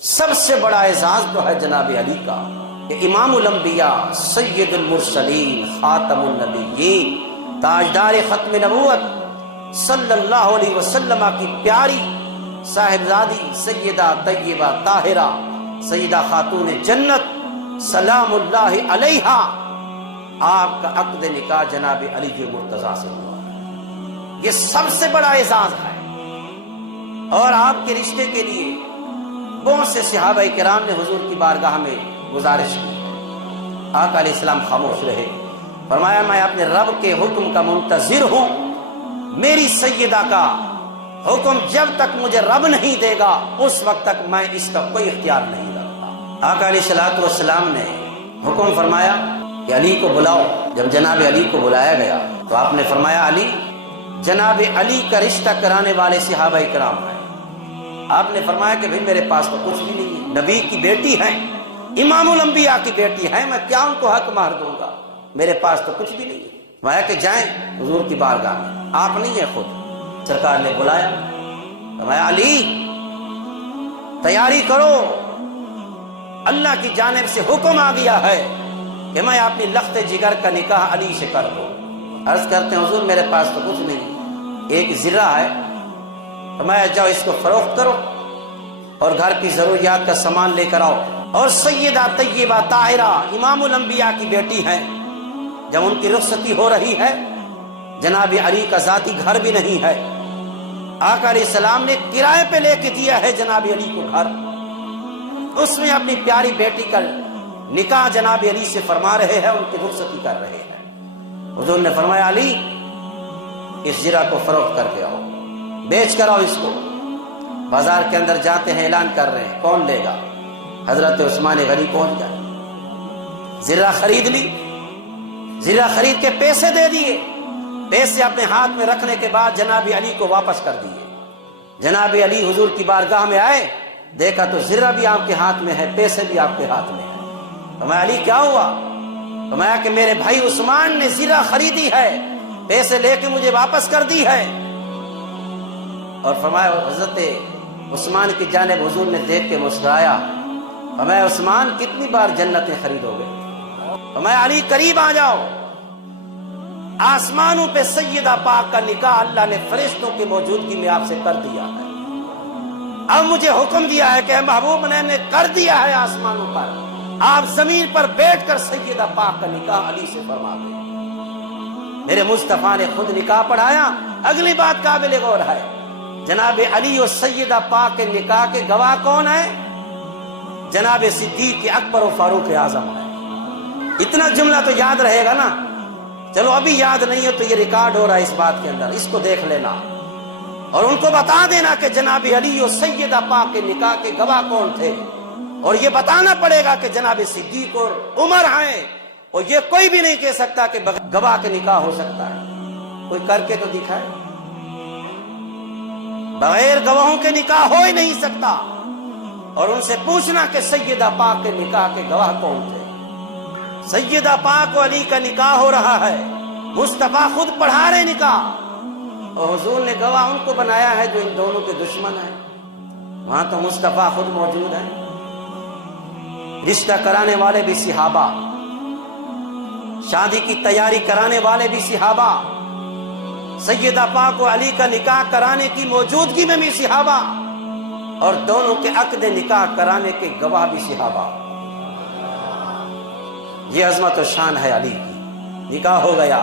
سب سے بڑا اعزاز تو ہے جناب علی کا کہ امام الانبیاء، سید المرسلین، خاتم النبیین، تاجدار ختم نبوت صلی اللہ علیہ وسلم کی پیاری صاحبزادی سیدہ طیبہ طاہرہ سیدہ خاتون جنت سلام اللہ علیہا، آپ کا عقد نکاح جناب علی کے مرتضیٰ سے ہوا۔ یہ سب سے بڑا اعزاز ہے۔ اور آپ کے رشتے کے لیے بہت سے صحابہ کرام نے حضور کی بارگاہ میں گزارش کی۔ آقا علیہ السلام خاموش رہے، فرمایا میں اپنے رب کے حکم کا منتظر ہوں، میری سیدہ کا حکم جب تک مجھے رب نہیں دے گا اس وقت تک میں اس کا کوئی اختیار نہیں رکھتا۔ آقا علیہ السلام نے حکم فرمایا کہ علی کو بلاؤ۔ جب جناب علی کو بلایا گیا تو آپ نے فرمایا علی، جناب علی کا رشتہ کرانے والے صحابہ کرام ہیں۔ آپ نے فرمایا کہ بھئی میرے پاس تو کچھ بھی نہیں ہے، نبی کی بیٹی ہیں، امام الانبیاء کی بیٹی ہیں، میں کیا ان کو حق مہر دوں گا، میرے پاس تو کچھ بھی نہیں ہے۔ فرمایا کہ جائیں حضور کی بارگاہ میں، آپ نہیں ہیں خود۔ سرکار نے بلایا، فرمایا علی تیاری کرو، اللہ کی جانب سے حکم آ گیا ہے کہ میں اپنی لخت جگر کا نکاح علی سے کر دوں۔ عرض کرتے ہیں حضور میرے پاس تو کچھ نہیں، ایک زرہ ہے۔ فرمایا جاؤ اس کو فروخت کرو اور گھر کی ضروریات کا سامان لے کر آؤ۔ اور سیدہ طیبہ طاہرہ امام الانبیاء کی بیٹی ہیں، جب ان کی رخصتی ہو رہی ہے، جناب علی کا ذاتی گھر بھی نہیں ہے، آقا علیہ السلام نے کرائے پہ لے کے دیا ہے جناب علی کو گھر، اس میں اپنی پیاری بیٹی کا نکاح جناب علی سے فرما رہے ہیں، ان کی رخصتی کر رہے ہیں۔ حضور نے فرمایا علی اس زرہ کو فروخت کر کے آؤ، بیچ کر آؤ اس کو۔ بازار کے اندر جاتے ہیں، اعلان کر رہے ہیں کون لے گا؟ حضرت عثمان غنی پہنچ گئے، زرہ خرید لی، زرہ خرید کے پیسے دے دیے، پیسے اپنے ہاتھ میں رکھنے کے بعد جناب علی کو واپس کر دیے۔ جناب علی حضور کی بارگاہ میں آئے، دیکھا تو زرہ بھی آپ کے ہاتھ میں ہے، پیسے بھی آپ کے ہاتھ میں ہے۔ فرمایا علی کیا ہوا؟ فرمایا کہ میرے بھائی عثمان نے زرہ خریدی ہے، پیسے لے کے مجھے واپس کر دی ہے۔ اور فرمایا حضرت عثمان کی جانب حضور نے دیکھ کے مسکرایا، فرمایا عثمان کتنی بار جنتیں خریدو گے؟ فرمایا علی قریب آ جاؤ، آسمانوں پہ سیدہ پاک کا نکاح اللہ نے فرشتوں کی موجودگی میں آپ سے کر دیا ہے۔ اب مجھے حکم دیا ہے کہ محبوب نے کر دیا ہے آسمانوں پر، آپ زمین پر بیٹھ کر سیدہ پاک کا نکاح علی سے فرما دیں۔ میرے مصطفیٰ نے خود نکاح پڑھایا۔ اگلی بات قابل غور ہے، جناب علی اور سیدہ پاک کے نکاح کے گواہ کون ہیں؟ جناب صدیق اکبر و فاروق اعظم ہے۔ اتنا جملہ تو یاد رہے گا نا؟ چلو ابھی یاد نہیں ہے تو یہ ریکارڈ ہو رہا ہے اس بات کے اندر، اس کو دیکھ لینا اور ان کو بتا دینا کہ جناب علی اور سیدہ پاک کے نکاح کے گواہ کون تھے، اور یہ بتانا پڑے گا کہ جناب صدیق اور عمر ہیں، اور یہ کوئی بھی نہیں کہہ سکتا کہ گواہ کے نکاح ہو سکتا ہے۔ کوئی کر کے تو دکھائے، بغیر گواہوں کے نکاح ہو ہی نہیں سکتا۔ اور ان سے پوچھنا کہ سیدہ پاک کے نکاح کے گواہ کون تھے۔ سیدہ پاک و علی کا نکاح ہو رہا ہے، مصطفیٰ خود پڑھا رہے نکاح، اور حضور نے گواہ ان کو بنایا ہے جو ان دونوں کے دشمن ہیں۔ وہاں تو مصطفیٰ خود موجود ہیں، رشتہ کرانے والے بھی صحابہ، شادی کی تیاری کرانے والے بھی صحابہ، سیدہ پاک و علی کا نکاح کرانے کی موجودگی میں بھی صحابہ، اور دونوں کے عقد نکاح کرانے کے گواہ بھی صحابہ۔ یہ عظمت و شان ہے علی کی۔ نکاح ہو گیا،